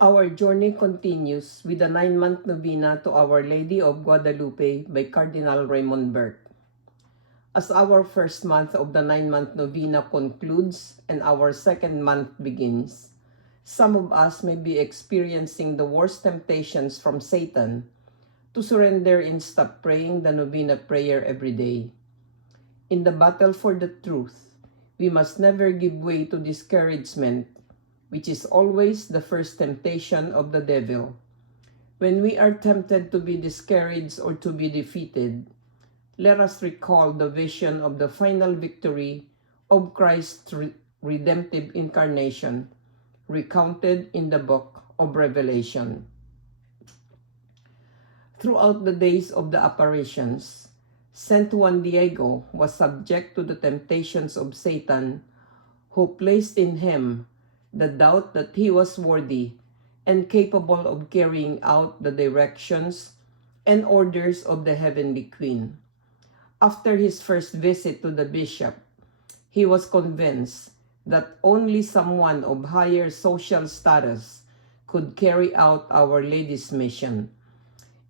Our journey continues with the 9-month novena to Our Lady of Guadalupe by Cardinal Raymond Burke. As our first month of the 9-month novena concludes and our second month begins, some of us may be experiencing the worst temptations from Satan to surrender and stop praying the novena prayer every day. In the battle for the truth, we must never give way to discouragement, which is always the first temptation of the devil. When we are tempted to be discouraged or to be defeated, let us recall the vision of the final victory of Christ's redemptive incarnation, recounted in the book of Revelation. Throughout the days of the apparitions, Saint Juan Diego was subject to the temptations of Satan, who placed in him the doubt that he was worthy and capable of carrying out the directions and orders of the Heavenly Queen. After his first visit to the bishop, he was convinced that only someone of higher social status could carry out Our Lady's mission.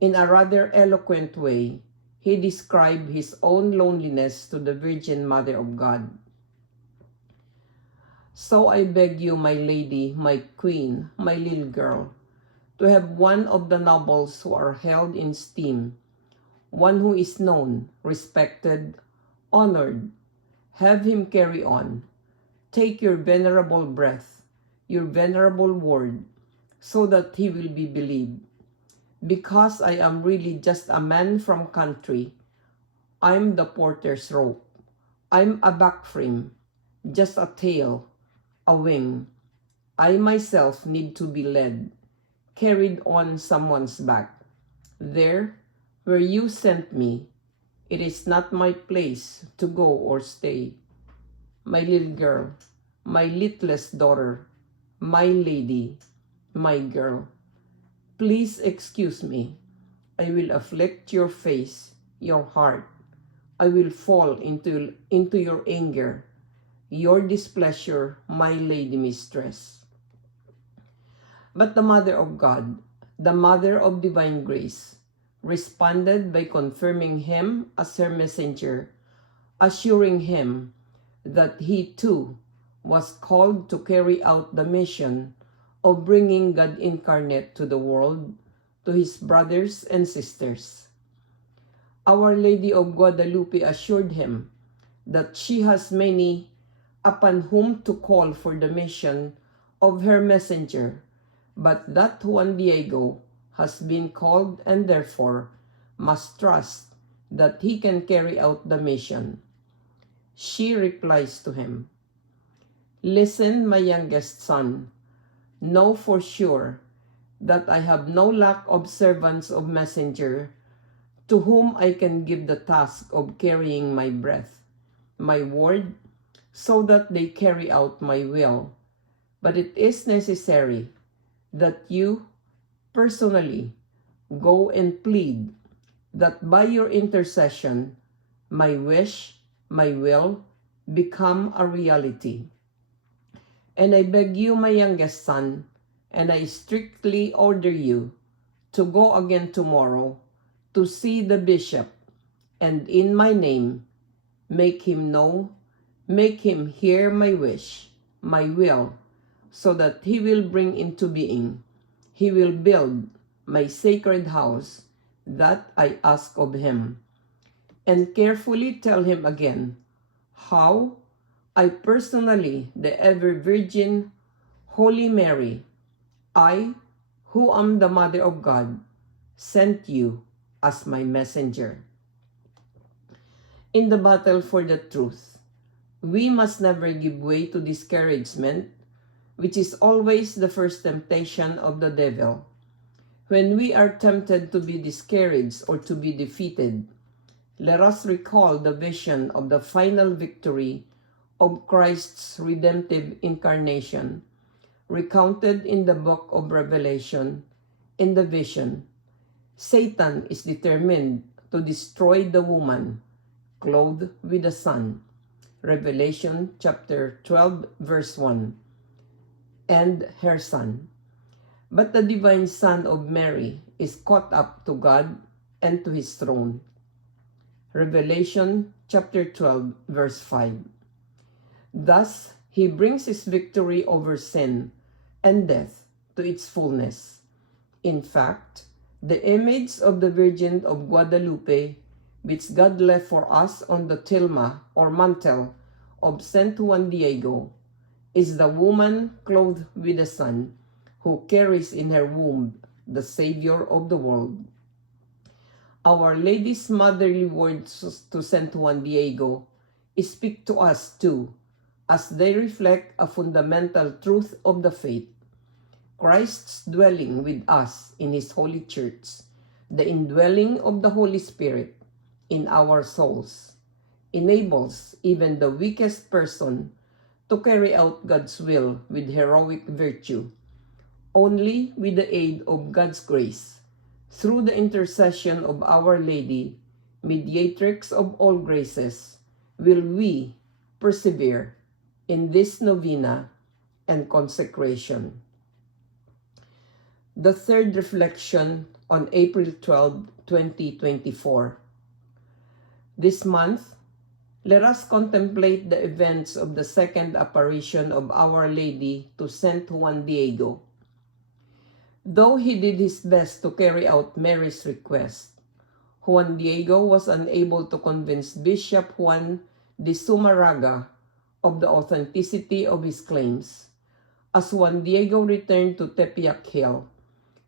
In a rather eloquent way, he described his own loneliness to the Virgin Mother of God. So I beg you, my lady, my queen, my little girl, to have one of the nobles who are held in esteem, one who is known, respected, honored. Have him carry on. Take your venerable breath, your venerable word, so that he will be believed. Because I am really just a man from country, I'm the porter's rope. I'm a back frame, just a tail, a wing. I myself need to be led, carried on someone's back. There, where you sent me, it is not my place to go or stay. My little girl, my littlest daughter, my lady, my girl, please excuse me. I will afflict your face, your heart. I will fall into your anger, your displeasure, my lady mistress. But the Mother of God, the Mother of Divine Grace, responded by confirming him as her messenger, assuring him that he too was called to carry out the mission of bringing God incarnate to the world, to his brothers and sisters. Our Lady of Guadalupe assured him that she has many upon whom to call for the mission of her messenger, but that Juan Diego has been called and therefore must trust that he can carry out the mission. She replies to him, "Listen, my youngest son, know for sure that I have no lack of servants of messenger to whom I can give the task of carrying my breath, my word, so that they carry out my will. But it is necessary that you personally go and plead that by your intercession, my wish, my will, become a reality. And I beg you, my youngest son, and I strictly order you to go again tomorrow to see the bishop, and in my name, make him know, make him hear my wish, my will, so that he will bring into being, he will build my sacred house that I ask of him. And carefully tell him again how I personally, the ever Virgin, Holy Mary, I, who am the Mother of God, sent you as my messenger." In the battle for the truth, we must never give way to discouragement, which is always the first temptation of the devil. When we are tempted to be discouraged or to be defeated, let us recall the vision of the final victory of Christ's redemptive incarnation, recounted in the book of Revelation. In the vision, Satan is determined to destroy the woman clothed with the sun. Revelation chapter 12, verse 1. And her son. but the divine Son of Mary is caught up to God and to his throne. Revelation chapter 12, verse 5. Thus, he brings his victory over sin and death to its fullness. In fact, the image of the Virgin of Guadalupe, which God left for us on the tilma or mantle of Saint Juan Diego, is the woman clothed with the sun, who carries in her womb the Savior of the world. Our Lady's motherly words to Saint Juan Diego speak to us too, as they reflect a fundamental truth of the faith. Christ's dwelling with us in his holy church, the indwelling of the Holy Spirit in our souls, enables even the weakest person to carry out God's will with heroic virtue. Only with the aid of God's grace, through the intercession of Our Lady, mediatrix of all graces, will we persevere in this novena and consecration. The third reflection on April 12, 2024. This month, let us contemplate the events of the second apparition of Our Lady to Saint Juan Diego. Though he did his best to carry out Mary's request, Juan Diego was unable to convince Bishop Juan de Zumarraga of the authenticity of his claims. As Juan Diego returned to Tepeyac Hill,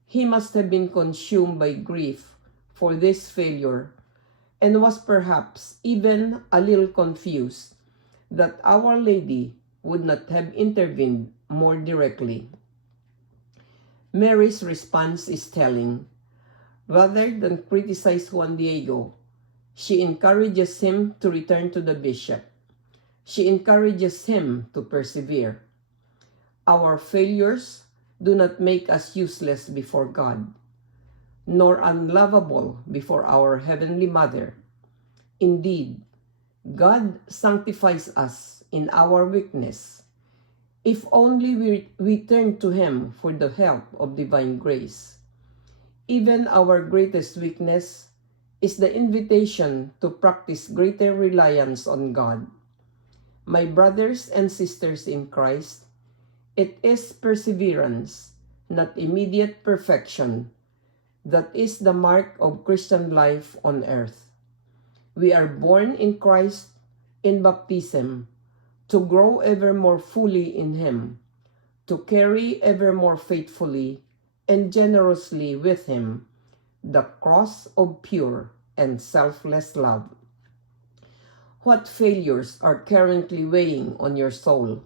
he must have been consumed by grief for this failure and was perhaps even a little confused that Our Lady would not have intervened more directly. Mary's response is telling. Rather than criticize Juan Diego, she encourages him to return to the bishop. She encourages him to persevere. Our failures do not make us useless before God, nor unlovable before our Heavenly Mother. Indeed, God sanctifies us in our weakness, if only we turn to him for the help of divine grace. Even our greatest weakness is the invitation to practice greater reliance on God. My brothers and sisters in Christ, it is perseverance, not immediate perfection, that is the mark of Christian life on earth. We are born in Christ in baptism, to grow ever more fully in him, to carry ever more faithfully and generously with him the cross of pure and selfless love. What failures are currently weighing on your soul?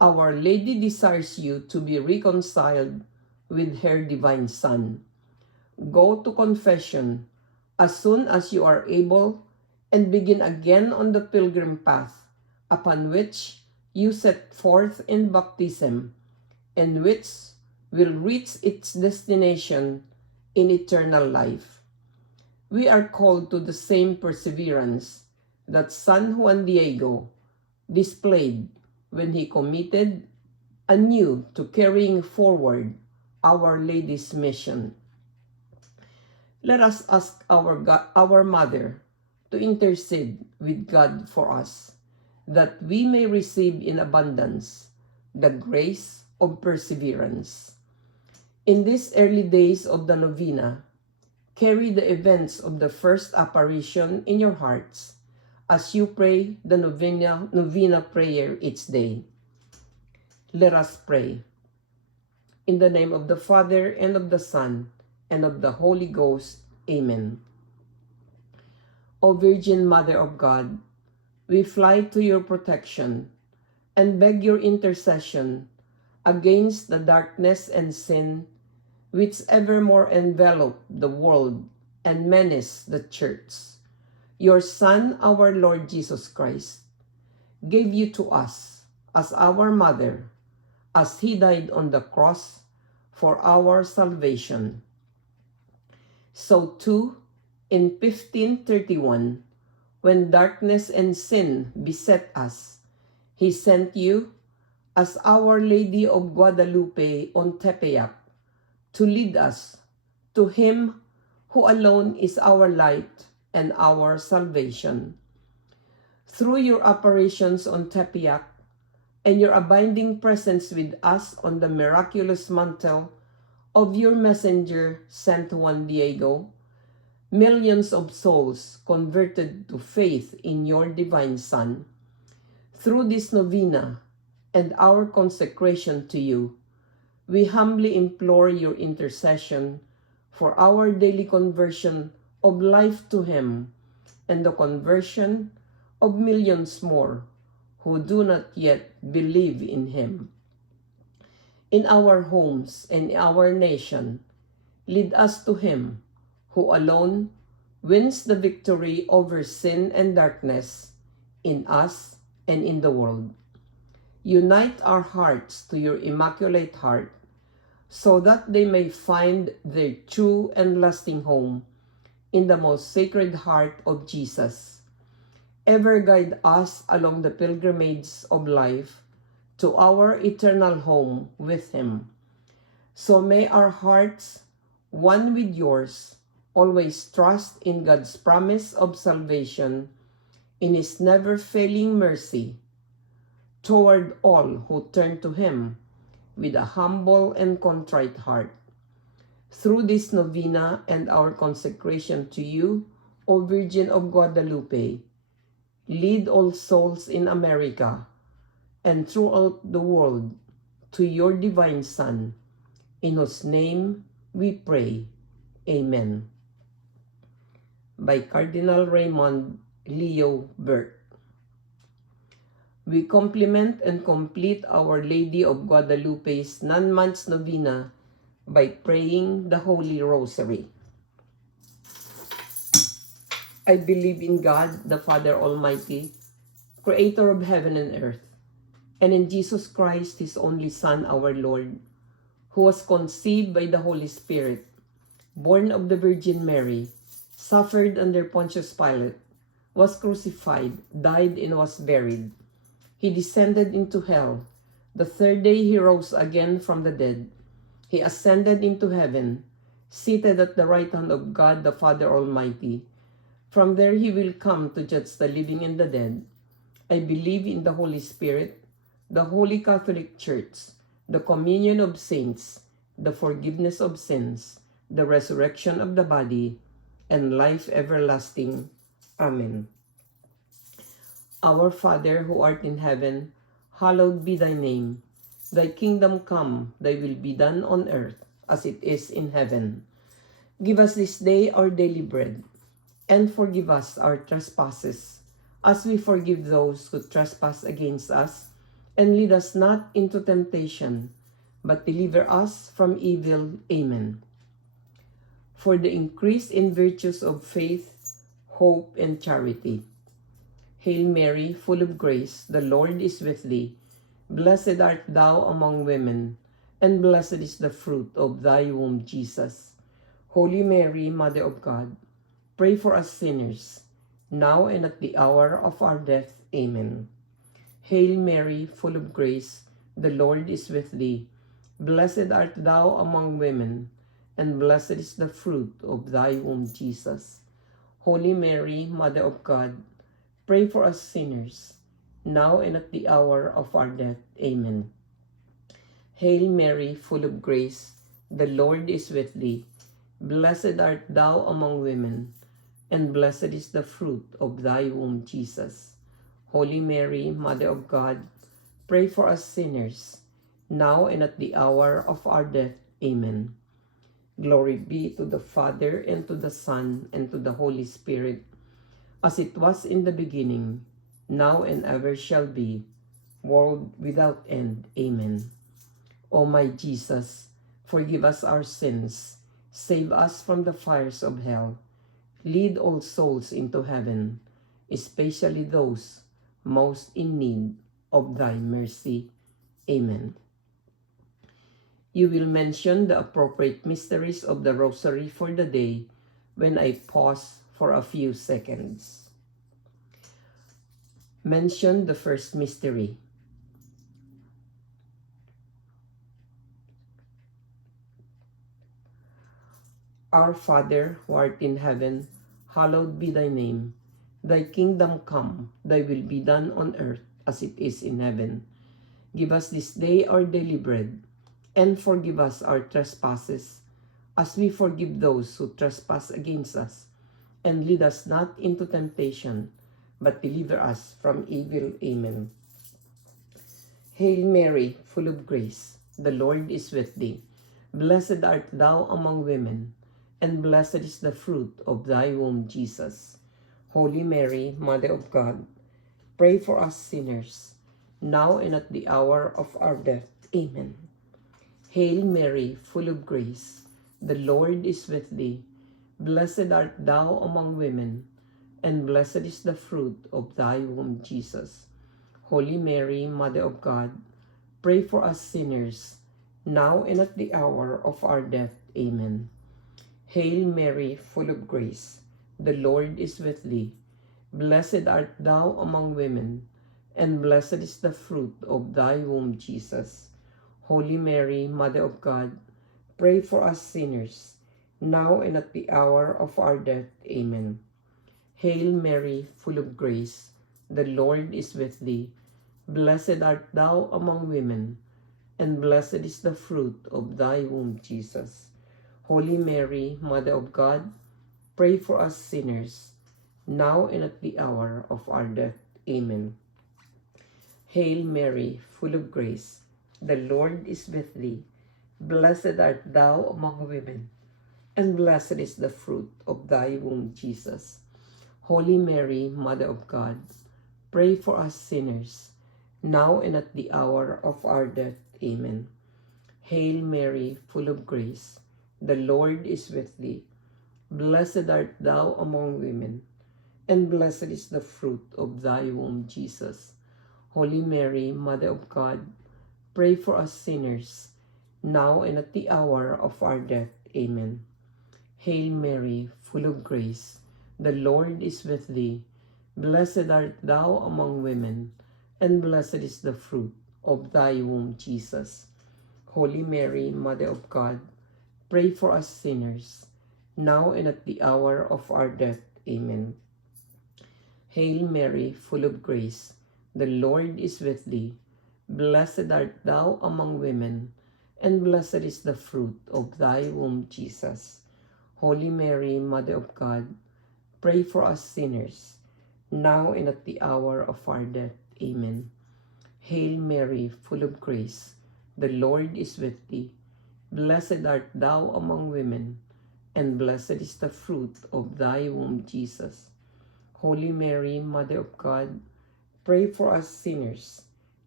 Our Lady desires you to be reconciled with her divine Son. Go to confession as soon as you are able and begin again on the pilgrim path upon which you set forth in baptism, and which will reach its destination in eternal life. We are called to the same perseverance that San Juan Diego displayed when he committed anew to carrying forward Our Lady's mission. Let us ask our Mother to intercede with God for us, that we may receive in abundance the grace of perseverance. In these early days of the novena, carry the events of the first apparition in your hearts as you pray the novena prayer each day. Let us pray. In the name of the Father, and of the Son, and of the Holy Ghost. Amen. O Virgin Mother of God, we fly to your protection and beg your intercession against the darkness and sin which evermore envelop the world and menace the Church. Your Son, our Lord Jesus Christ, gave you to us as our Mother, as he died on the cross for our salvation. So too, in 1531, when darkness and sin beset us, he sent you as Our Lady of Guadalupe on Tepeyac to lead us to Him who alone is our light and our salvation. Through your operations on Tepeyac and your abiding presence with us on the miraculous mantle of your messenger, Saint Juan Diego, millions of souls converted to faith in your divine Son. Through this novena and our consecration to you, we humbly implore your intercession for our daily conversion of life to Him and the conversion of millions more who do not yet believe in Him. In our homes and in our nation, lead us to Him who alone wins the victory over sin and darkness in us and in the world. Unite our hearts to your Immaculate Heart, so that they may find their true and lasting home in the most sacred heart of Jesus. Ever guide us along the pilgrimage of life to our eternal home with Him. So may our hearts, one with yours, always trust in God's promise of salvation, in His never-failing mercy toward all who turn to Him with a humble and contrite heart. Through this novena and our consecration to you, O Virgin of Guadalupe, lead all souls in America and throughout the world to your divine Son, in whose name we pray. Amen. By Cardinal Raymond Leo Burt. We complement and complete Our Lady of Guadalupe's 9 months novena by praying the Holy Rosary. I believe in God, the Father Almighty, Creator of heaven and earth, and in Jesus Christ, His only Son, our Lord, who was conceived by the Holy Spirit, born of the Virgin Mary, suffered under Pontius Pilate, was crucified, died, and was buried. He descended into hell. The third day He rose again from the dead. He ascended into heaven, seated at the right hand of God the Father Almighty. From there He will come to judge the living and the dead. I believe in the Holy Spirit, the Holy Catholic Church, the communion of saints, the forgiveness of sins, the resurrection of the body, and life everlasting. Amen. Our Father, who art in heaven, hallowed be thy name. Thy kingdom come, thy will be done on earth as it is in heaven. Give us this day our daily bread, and forgive us our trespasses, as we forgive those who trespass against us. And lead us not into temptation, but deliver us from evil. Amen. For the increase in virtues of faith, hope, and charity. Hail Mary, full of grace, the Lord is with thee. Blessed art thou among women, and blessed is the fruit of thy womb, Jesus. Holy Mary, Mother of God, pray for us sinners, now and at the hour of our death. Amen. Hail Mary, full of grace, the Lord is with thee. Blessed art thou among women, and blessed is the fruit of thy womb, Jesus. Holy Mary, Mother of God, pray for us sinners, now and at the hour of our death. Amen. Hail Mary, full of grace, the Lord is with thee. Blessed art thou among women, and blessed is the fruit of thy womb, Jesus. Holy Mary, Mother of God, pray for us sinners, now and at the hour of our death. Amen. Glory be to the Father, and to the Son, and to the Holy Spirit, as it was in the beginning, now and ever shall be, world without end. Amen. O my Jesus, forgive us our sins, save us from the fires of hell, lead all souls into heaven, especially those most in need of thy mercy. Amen. You will mention the appropriate mysteries of the Rosary for the day when I pause for a few seconds. Mention the first mystery. Our Father, who art in heaven, hallowed be thy name. Thy kingdom come, thy will be done on earth as it is in heaven. Give us this day our daily bread, and forgive us our trespasses, as we forgive those who trespass against us. And lead us not into temptation, but deliver us from evil. Amen. Hail Mary, full of grace, the Lord is with thee. Blessed art thou among women, and blessed is the fruit of thy womb, Jesus. Holy Mary, Mother of God, pray for us sinners, now and at the hour of our death. Amen. Hail Mary, full of grace, the Lord is with thee. Blessed art thou among women, and blessed is the fruit of thy womb, Jesus. Holy Mary, Mother of God, pray for us sinners, now and at the hour of our death. Amen. Hail Mary, full of grace, the Lord is with thee. Blessed art thou among women, and blessed is the fruit of thy womb, Jesus. Holy Mary, Mother of God, pray for us sinners, now and at the hour of our death. Amen. Hail Mary, full of grace, the Lord is with thee. Blessed art thou among women, and blessed is the fruit of thy womb, Jesus. Holy Mary, Mother of God, pray for us sinners, now and at the hour of our death. Amen. Hail Mary, full of grace, the Lord is with thee. Blessed art thou among women, and blessed is the fruit of thy womb, Jesus. Holy Mary, Mother of God, pray for us sinners, now and at the hour of our death. Amen. Hail Mary, full of grace, the Lord is with thee. Blessed art thou among women, and blessed is the fruit of thy womb, Jesus. Holy Mary, Mother of God, pray for us sinners, now and at the hour of our death. Amen. Hail Mary, full of grace, the Lord is with thee. Blessed art thou among women, and blessed is the fruit of thy womb, Jesus. Holy Mary, Mother of God, pray for us sinners, now and at the hour of our death. Amen. Hail Mary, full of grace, the Lord is with thee. Blessed art thou among women, and blessed is the fruit of thy womb, Jesus. Holy Mary, Mother of God, pray for us sinners, now and at the hour of our death. Amen. Hail Mary, full of grace, the Lord is with thee. Blessed art thou among women, and blessed is the fruit of thy womb, Jesus. Holy Mary, Mother of God, pray for us sinners,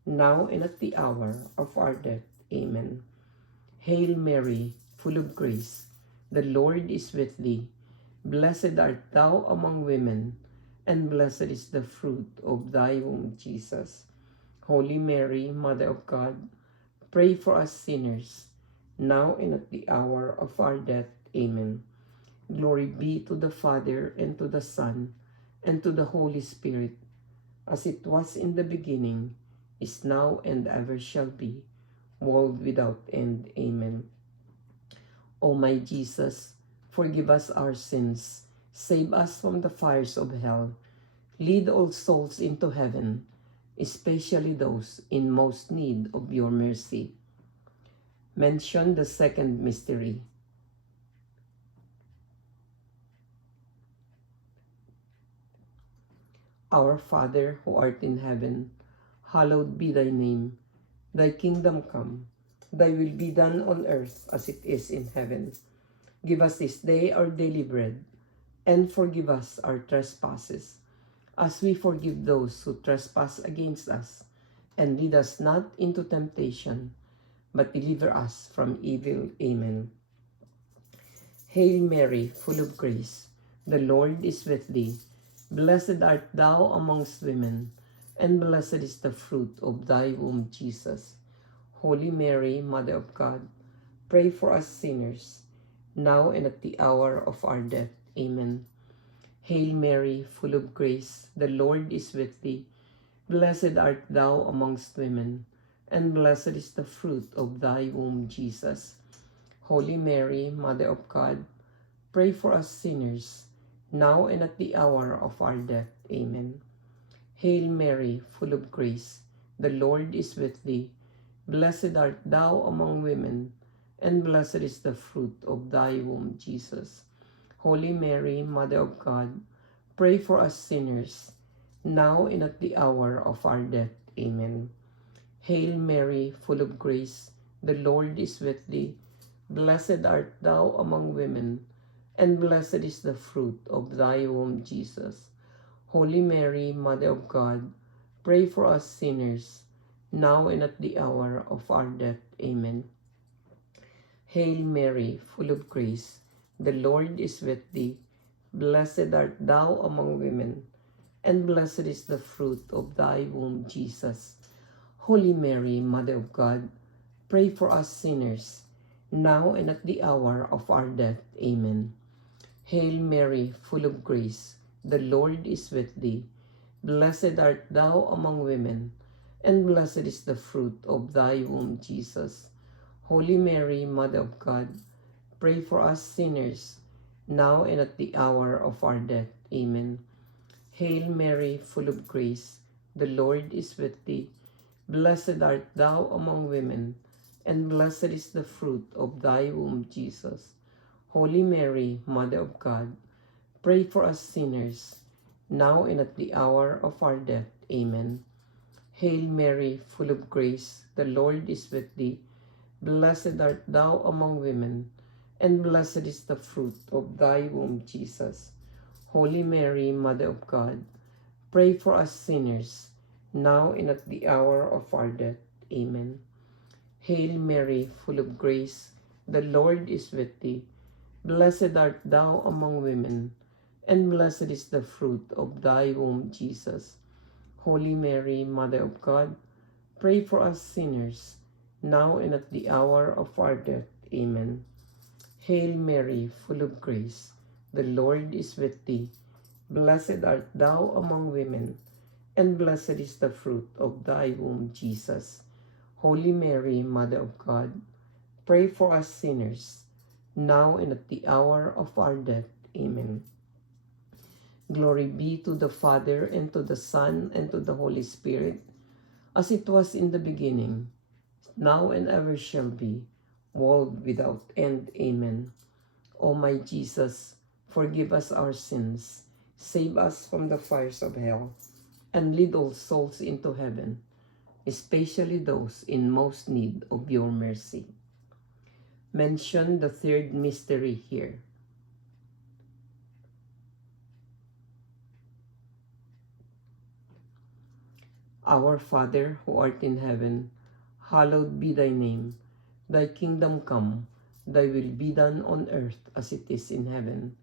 now and at the hour of our death. Amen. Hail Mary, full of grace, the Lord is with thee. Blessed art thou among women, and blessed is the fruit of thy womb, Jesus. Holy Mary, Mother of God, pray for us sinners, now and at the hour of our death. Amen. Glory be to the Father, and to the Son, and to the Holy Spirit, as it was in the beginning, is now, and ever shall be, world without end. Amen. O my Jesus, forgive us our sins, save us from the fires of hell, lead all souls into heaven, especially those in most need of your mercy. Mention the second mystery. Our Father, who art in heaven, hallowed be thy name. Thy kingdom come, thy will be done on earth as it is in heaven. Give us this day our daily bread, and forgive us our trespasses, as we forgive those who trespass against us. And lead us not into temptation, but deliver us from evil. Amen. Hail Mary, full of grace, the Lord is with thee. Blessed art thou amongst women, and blessed is the fruit of thy womb, Jesus. Holy Mary, Mother of God, pray for us sinners, now and at the hour of our death. Amen. Hail Mary, full of grace, the Lord is with thee. Blessed art thou amongst women, and blessed is the fruit of thy womb, Jesus. Holy Mary, Mother of God, pray for us sinners, now and at the hour of our death. Amen. Hail Mary, full of grace, the Lord is with thee. Blessed art thou among women, and blessed is the fruit of thy womb, Jesus. Holy Mary, Mother of God, pray for us sinners, now and at the hour of our death. Amen. Hail Mary, full of grace, the Lord is with thee. Blessed art thou among women, and blessed is the fruit of thy womb, Jesus. Holy Mary, Mother of God, pray for us sinners, now and at the hour of our death. Amen. Hail Mary, full of grace, the Lord is with thee. Blessed art thou among women, and blessed is the fruit of thy womb, Jesus. Holy Mary, Mother of God, pray for us sinners, now and at the hour of our death. Amen. Hail Mary, full of grace, the Lord is with thee. Blessed art thou among women, and blessed is the fruit of thy womb, Jesus. Holy Mary, Mother of God, pray for us sinners, now and at the hour of our death. Amen. Hail Mary, full of grace, the Lord is with thee. Blessed art thou among women, and blessed is the fruit of thy womb, Jesus. Holy Mary, Mother of God, pray for us sinners, now and at the hour of our death. Amen. Hail Mary, full of grace, the Lord is with thee. Blessed art thou among women, and blessed is the fruit of thy womb, Jesus. Holy Mary, Mother of God, pray for us sinners, now and at the hour of our death. Amen. Hail Mary, full of grace, the Lord is with thee. Blessed art thou among women, and blessed is the fruit of thy womb, Jesus. Holy Mary, Mother of God, pray for us sinners, now and at the hour of our death. Amen. Hail Mary, full of grace, the Lord is with thee. Blessed art thou among women, and blessed is the fruit of thy womb, Jesus. Holy Mary, Mother of God, pray for us sinners, now and at the hour of our death. Amen. Glory be to the Father, and to the Son, and to the Holy Spirit, as it was in the beginning, now and ever shall be, world without end. Amen. O my Jesus, forgive us our sins, save us from the fires of hell, and lead all souls into heaven, especially those in most need of your mercy. Mention the third mystery here. Our Father, who art in heaven, hallowed be thy name. Thy kingdom come, thy will be done on earth as it is in heaven.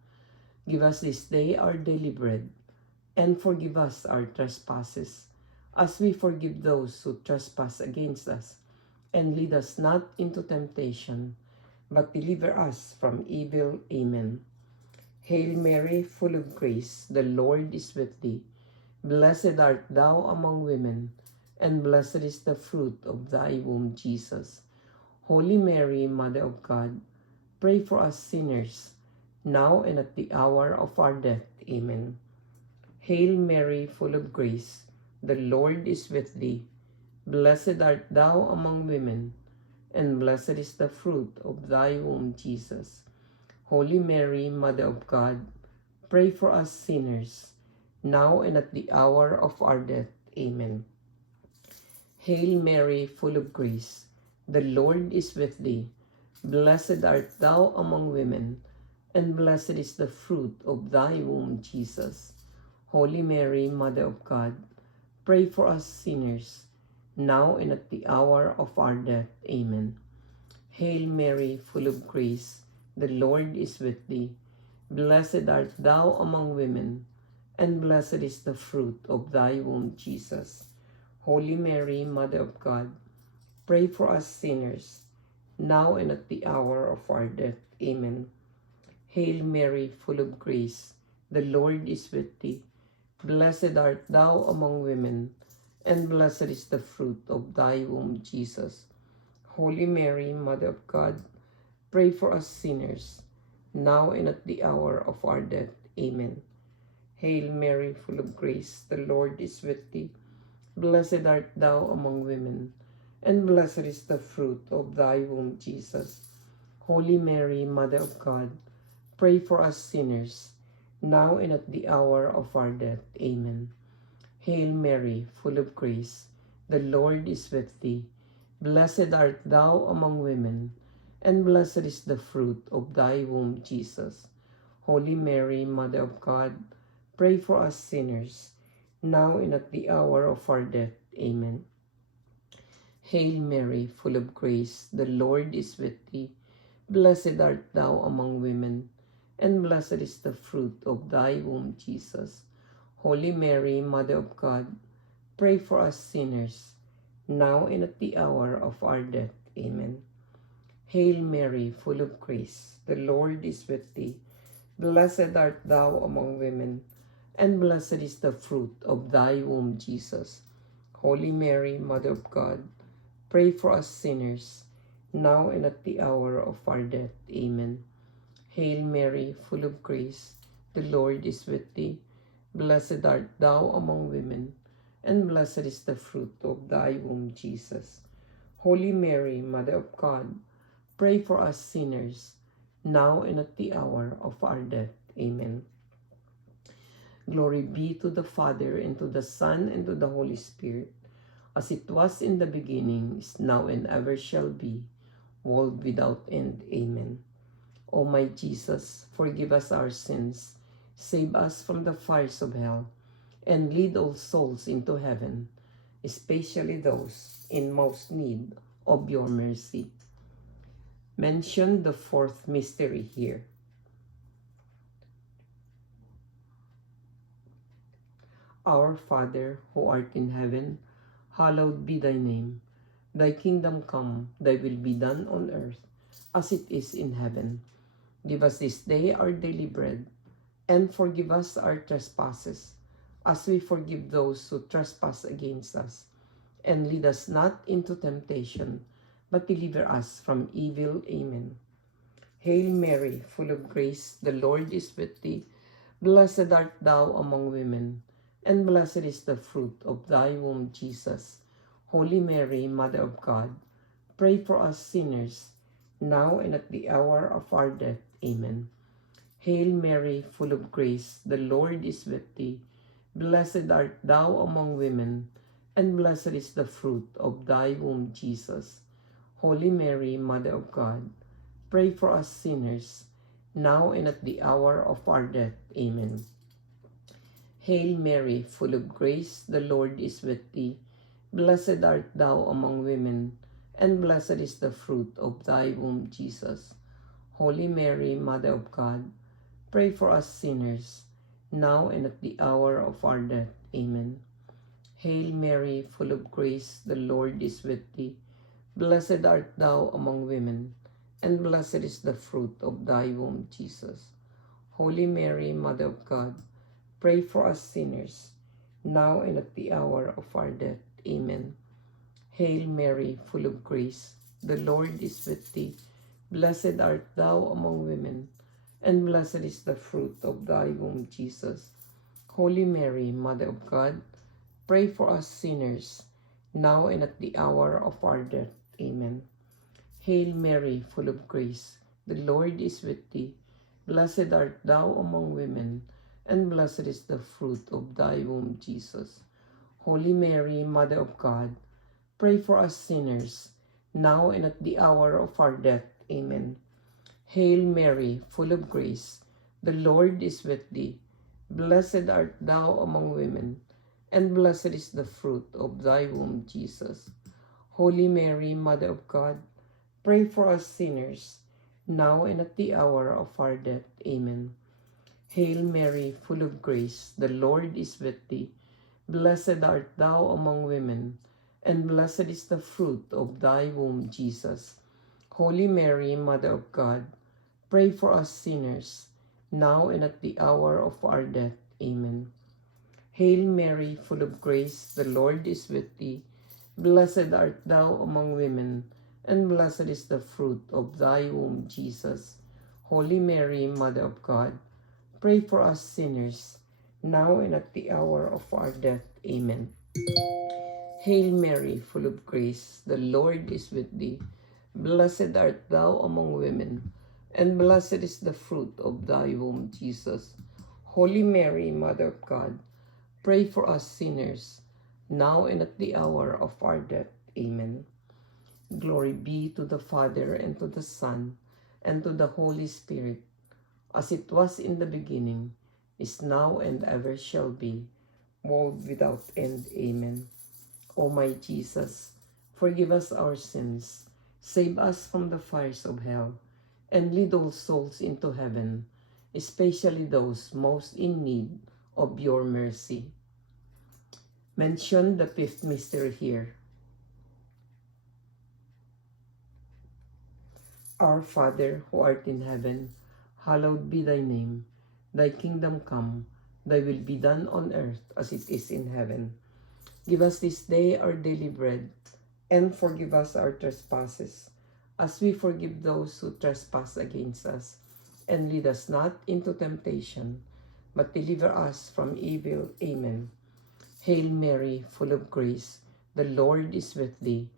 Give us this day our daily bread, and forgive us our trespasses, as we forgive those who trespass against us. And lead us not into temptation, but deliver us from evil. Amen. Hail Mary, full of grace, the Lord is with thee. Blessed art thou among women, and blessed is the fruit of thy womb, Jesus. Holy Mary, Mother of God, pray for us sinners, now and at the hour of our death. Amen. Hail Mary, full of grace, the Lord is with thee. Blessed art thou among women, and blessed is the fruit of thy womb, Jesus. Holy Mary, Mother of God, pray for us sinners, now and at the hour of our death. Amen. Hail Mary, full of grace, the Lord is with thee. Blessed art thou among women, and blessed is the fruit of thy womb, Jesus. Holy Mary, Mother of God, pray for us sinners, now and at the hour of our death. Amen. Hail Mary, full of grace, the Lord is with thee. Blessed art thou among women, and blessed is the fruit of thy womb, Jesus. Holy Mary, Mother of God, pray for us sinners, now and at the hour of our death. Amen. Hail Mary, full of grace, the Lord is with thee. Blessed art thou among women, and blessed is the fruit of thy womb, Jesus. Holy Mary, Mother of God, pray for us sinners, now and at the hour of our death. Amen. Hail Mary, full of grace, the Lord is with thee. Blessed art thou among women, and blessed is the fruit of thy womb, Jesus. Holy Mary, Mother of God, pray for us sinners, now and at the hour of our death. Amen. Hail Mary, full of grace, the Lord is with thee. Blessed art thou among women, and blessed is the fruit of thy womb, Jesus. Holy Mary, Mother of God, pray for us sinners, now and at the hour of our death. Amen. Hail Mary, full of grace, the Lord is with thee. Blessed art thou among women, and blessed is the fruit of thy womb, Jesus. Holy Mary, Mother of God, pray for us sinners, now and at the hour of our death. Amen. Hail Mary, full of grace, the Lord is with thee. Blessed art thou among women, and blessed is the fruit of thy womb, Jesus. Holy Mary, Mother of God, pray for us sinners, now and at the hour of our death. Amen. Hail Mary, full of grace, the Lord is with thee. Blessed art thou among women, and blessed is the fruit of thy womb, Jesus. Holy Mary, Mother of God, pray for us sinners, now and at the hour of our death. Amen. Glory be to the Father, and to the Son, and to the Holy Spirit, as it was in the beginning, is now, and ever shall be, world without end. Amen. O my Jesus, forgive us our sins, save us from the fires of hell, and lead all souls into heaven, especially those in most need of your mercy. Mention the fourth mystery here. Our Father, who art in heaven, hallowed be thy name. Thy kingdom come, thy will be done on earth as it is in heaven. Give us this day our daily bread, and forgive us our trespasses, as we forgive those who trespass against us. And lead us not into temptation, but deliver us from evil. Amen. Hail Mary, full of grace, the Lord is with thee. Blessed art thou among women, and blessed is the fruit of thy womb, Jesus. Holy Mary, Mother of God, pray for us sinners, now and at the hour of our death. Amen. Hail Mary, full of grace, the Lord is with thee. Blessed art thou among women, and blessed is the fruit of thy womb, Jesus. Holy Mary, Mother of God, pray for us sinners, now and at the hour of our death. Amen. Hail Mary, full of grace, the Lord is with thee. Blessed art thou among women, and blessed is the fruit of thy womb, Jesus. Holy Mary, Mother of God, pray for us sinners, now and at the hour of our death. Amen. Hail Mary, full of grace, the Lord is with thee. Blessed art thou among women, and blessed is the fruit of thy womb, Jesus. Holy Mary, Mother of God, pray for us sinners, now and at the hour of our death. Amen. Hail Mary, full of grace, the Lord is with thee. Blessed art thou among women, and blessed is the fruit of thy womb, Jesus. Holy Mary, Mother of God, pray for us sinners, now and at the hour of our death. Amen. Hail Mary, full of grace, the Lord is with thee. Blessed art thou among women, and blessed is the fruit of thy womb, Jesus. Holy Mary, Mother of God, pray for us sinners, now and at the hour of our death. Amen. Hail Mary, full of grace, the Lord is with thee. Blessed art thou among women, and blessed is the fruit of thy womb, Jesus. Holy Mary, Mother of God, pray for us sinners, now and at the hour of our death. Amen. Hail Mary, full of grace, the Lord is with thee. Blessed art thou among women, and blessed is the fruit of thy womb, Jesus. Holy Mary, Mother of God, pray for us sinners, now and at the hour of our death. Amen. Hail Mary, full of grace, the Lord is with thee. Blessed art thou among women, and blessed is the fruit of thy womb, Jesus. Holy Mary, Mother of God, pray for us sinners, now and at the hour of our death. Amen. Hail Mary, full of grace, the Lord is with thee. Blessed art thou among women, and blessed is the fruit of thy womb, Jesus. Holy Mary, Mother of God, pray for us sinners, now and at the hour of our death. Amen. Glory be to the Father, and to the Son, and to the Holy Spirit, as it was in the beginning, is now, and ever shall be, world without end. Amen. O my Jesus, forgive us our sins, save us from the fires of hell, and lead all souls into heaven, especially those most in need of your mercy. Mention the fifth mystery here. Our Father, who art in heaven, hallowed be thy name. Thy kingdom come, thy will be done on earth as it is in heaven. Give us this day our daily bread, and forgive us our trespasses, as we forgive those who trespass against us. And lead us not into temptation, but deliver us from evil. Amen. Hail Mary, full of grace, the Lord is with thee.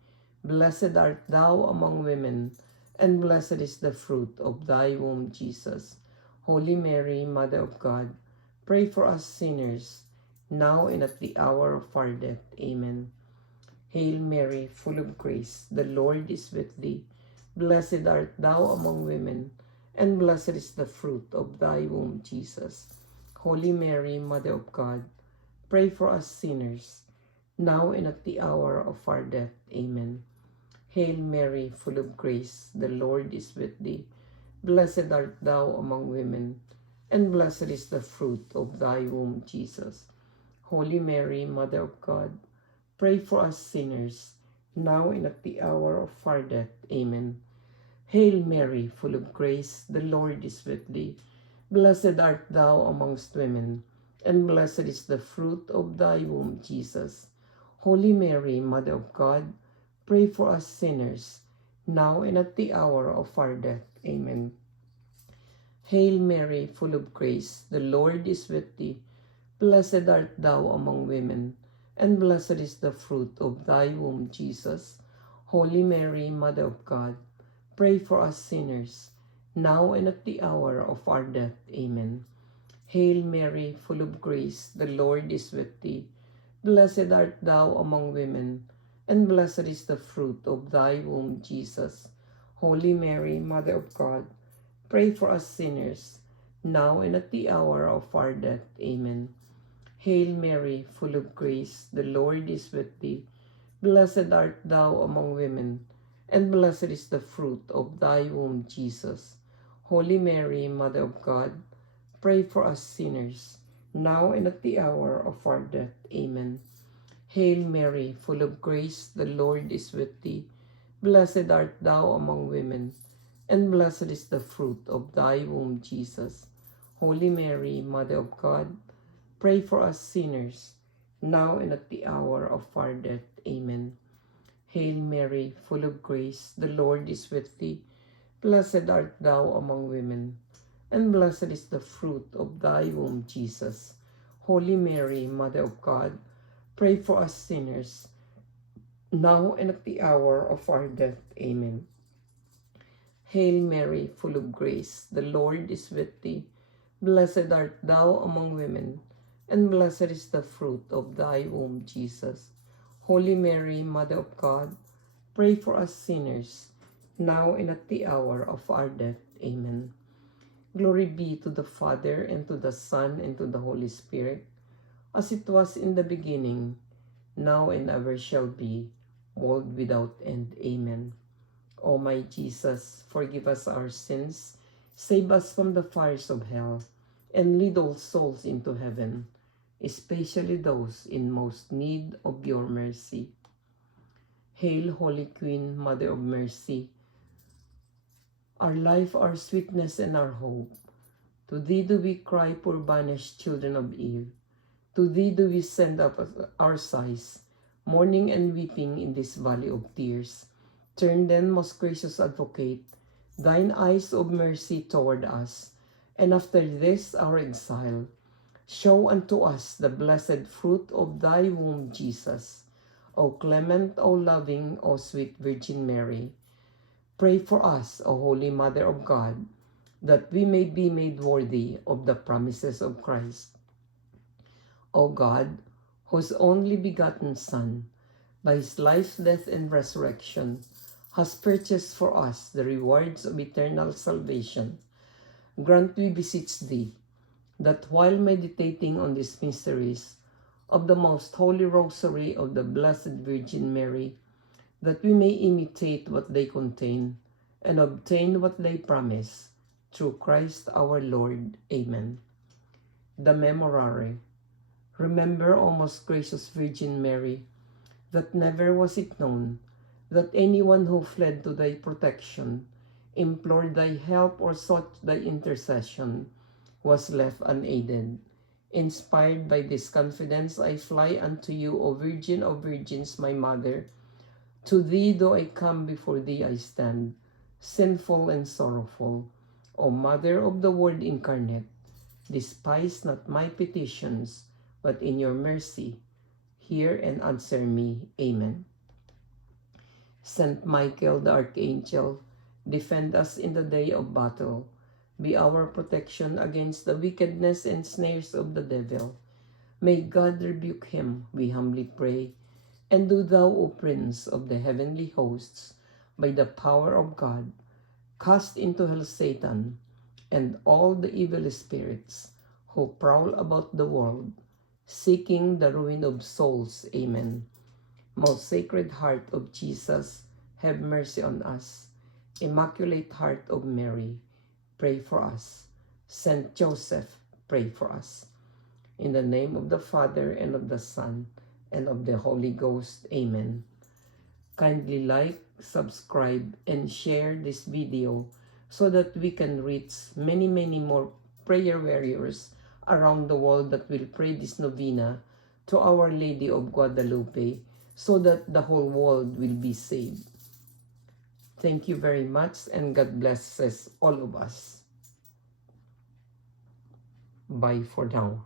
Blessed art thou among women, and blessed is the fruit of thy womb, Jesus. Holy Mary, Mother of God, pray for us sinners, now and at the hour of our death. Amen. Hail Mary, full of grace, the Lord is with thee. Blessed art thou among women, and blessed is the fruit of thy womb, Jesus. Holy Mary, Mother of God, pray for us sinners, now and at the hour of our death. Amen. Hail Mary, full of grace, the Lord is with thee. Blessed art thou among women, and blessed is the fruit of thy womb, Jesus. Holy Mary, Mother of God, pray for us sinners, now and at the hour of our death. Amen. Hail Mary, full of grace, the Lord is with thee. Blessed art thou amongst women, and blessed is the fruit of thy womb, Jesus. Holy Mary, Mother of God, pray for us sinners, now and at the hour of our death. Amen. Hail Mary, full of grace, the Lord is with thee. Blessed art thou among women, and blessed is the fruit of thy womb, Jesus. Holy Mary, Mother of God, pray for us sinners, now and at the hour of our death. Amen. Hail Mary, full of grace, the Lord is with thee. Blessed art thou among women, and blessed is the fruit of thy womb, Jesus. Holy Mary, Mother of God, pray for us sinners, now and at the hour of our death. Amen. Hail Mary, full of grace, the Lord is with thee. Blessed art thou among women, and blessed is the fruit of thy womb, Jesus. Holy Mary, Mother of God, pray for us sinners, now and at the hour of our death. Amen. Hail Mary, full of grace, the Lord is with thee. Blessed art thou among women, and blessed is the fruit of thy womb, Jesus. Holy Mary, Mother of God, pray for us sinners, now and at the hour of our death. Amen. Hail Mary, full of grace, the Lord is with thee. Blessed art thou among women, and blessed is the fruit of thy womb, Jesus. Holy Mary, Mother of God, pray for us sinners, now and at the hour of our death. Amen. Hail Mary, full of grace, the Lord is with thee. Blessed art thou among women, and blessed is the fruit of thy womb, Jesus. Holy Mary, Mother of God, pray for us sinners, now and at the hour of our death. Amen. Glory be to the Father, and to the Son, and to the Holy Spirit, as it was in the beginning, now and ever shall be, world without end. Amen. O my Jesus, forgive us our sins, save us from the fires of hell, and lead all souls into heaven, especially those in most need of your mercy. Hail, Holy Queen, Mother of Mercy, our life, our sweetness, and our hope. To thee do we cry, poor banished children of Eve. To thee do we send up our sighs, mourning and weeping in this valley of tears. Turn then, most gracious Advocate, thine eyes of mercy toward us, and after this our exile, show unto us the blessed fruit of thy womb, Jesus. O clement, O loving, O sweet Virgin Mary, pray for us, O Holy Mother of God, that we may be made worthy of the promises of Christ. O God, whose only begotten Son, by his life, death, and resurrection, has purchased for us the rewards of eternal salvation, grant, we beseech thee, that while meditating on these mysteries of the most holy rosary of the Blessed Virgin Mary, that we may imitate what they contain and obtain what they promise, through Christ our Lord. Amen. The Memorare. Remember, O most gracious Virgin Mary, that never was it known that anyone who fled to thy protection, implored thy help, or sought thy intercession was left unaided. Inspired by this confidence, I fly unto you, O Virgin of Virgins, my Mother. To thee, though I come, before thee I stand, sinful and sorrowful. O Mother of the Word incarnate, despise not my petitions, but in your mercy, hear and answer me. Amen. Saint Michael the Archangel, defend us in the day of battle. Be our protection against the wickedness and snares of the devil. May God rebuke him, we humbly pray. And do thou, O Prince of the heavenly hosts, by the power of God, cast into hell Satan and all the evil spirits who prowl about the world, seeking the ruin of souls. Amen. Most Sacred Heart of Jesus, have mercy on us. Immaculate Heart of Mary, pray for us. Saint Joseph, pray for us. In the name of the Father, and of the Son, and of the Holy Ghost. Amen. Kindly like, subscribe, and share this video so that we can reach many more prayer warriors around the world that will pray this novena to Our Lady of Guadalupe, so that the whole world will be saved. Thank you very much, and God blesses all of us. Bye for now.